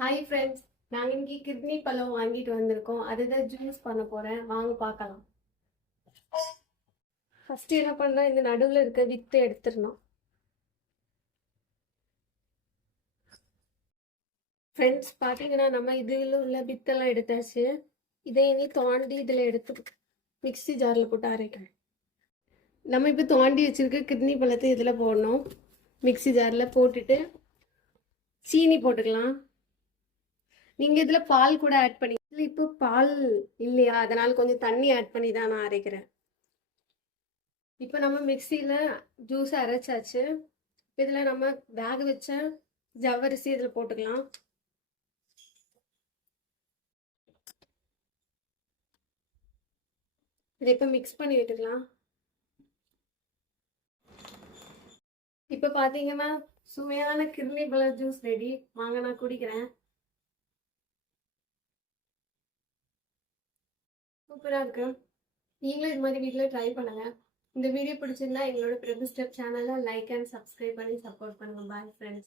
Hi friends, நாங்கள் இன்னைக்கு kidney பழம் வாங்கிட்டு வந்திருக்கோம். அதுதான் ஜூஸ் பண்ண போகிறேன். வாங்க பார்க்கலாம். ஃபஸ்ட்டு என்ன பண்ணுறோம், இந்த நடுவில் இருக்க வித்தை எடுத்துடணும். ஃப்ரெண்ட்ஸ் பார்த்தீங்கன்னா நம்ம இதில் உள்ள வித்தெல்லாம் எடுத்தாச்சு. இதை இனி தோண்டி இதில் எடுத்து மிக்ஸி ஜாரில் போட்டு அரைக்கிறேன். நம்ம இப்போ தோண்டி வச்சுருக்க கிட்னி பழத்தை இதில் போடணும். மிக்ஸி ஜாரில் போட்டுட்டு சீனி போட்டுக்கலாம். நீங்கள் இதில் பால் கூட ஆட் பண்ணி, இதில் இப்போ பால் இல்லையா, அதனால் கொஞ்சம் தண்ணி ஆட் பண்ணி தான் நான் அரைக்கிறேன். இப்போ நம்ம மிக்சியில் ஜூஸை அரைச்சாச்சு. இதில் நம்ம வேக வச்ச ஜவ்வரிசி இதில் போட்டுக்கலாம். இதை இப்போ மிக்ஸ் பண்ணி விட்டுக்கலாம். இப்போ பார்த்தீங்கன்னா சுவையான கிர்னி பழ ஜூஸ் ரெடி. வாங்க நான் குடிக்கிறேன். சூப்பராக இருக்கு. நீங்களும் இது மாதிரி வீட்டில் ட்ரை பண்ணுங்க. இந்த வீடியோ பிடிச்சிருந்தா எங்களோட பிரபு ஸ்டெப் சேனலை லைக் அண்ட் சப்ஸ்கிரைப் பண்ணி சப்போர்ட் பண்ணுங்க. Bye friends.